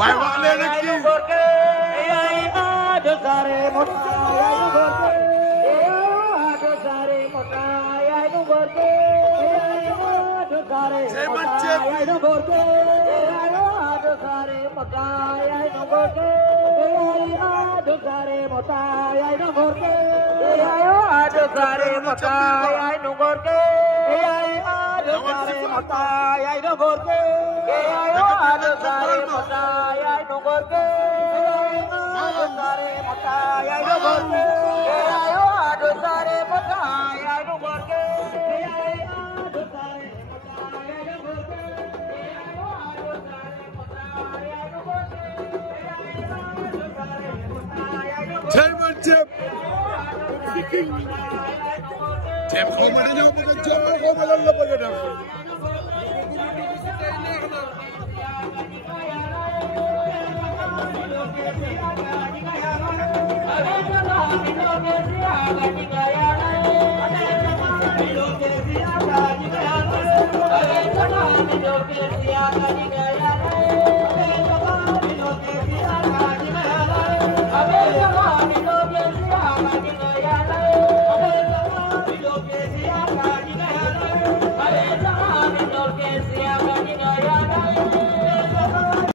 waaye wax leen ak kii ceeb xaw ma dañoo bëgg a ceeb xaw ma lan la bëgg a def Thank you.